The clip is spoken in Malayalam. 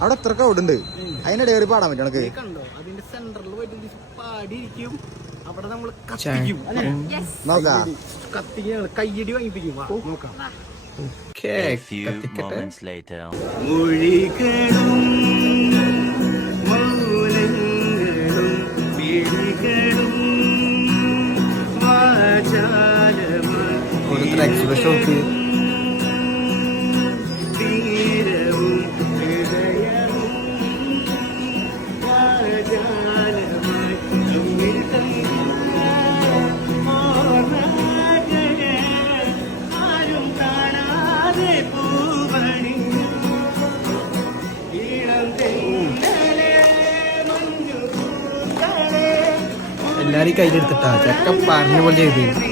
അവിടെ എത്ര ക്രൗഡ് അതിനിടെ ഒരു പാടാൻ പറ്റും നമുക്ക്. കണ്ടോ അതിന്റെ സെന്ററിൽ പോയിട്ട് പാടിയിരിക്കും. അവിടെ നമ്മള് കത്തിക്കും. നോക്കാം, കത്തിക്കും, കയ്യടി വാങ്ങിപ്പിക്കും. നോക്കാം. എക്സ്പ്രഷൻ എല്ലാരും കയ്യിലെടുത്തിട്ടാ ചെക്കൻ പറഞ്ഞ പോലെ ചെയ്തു.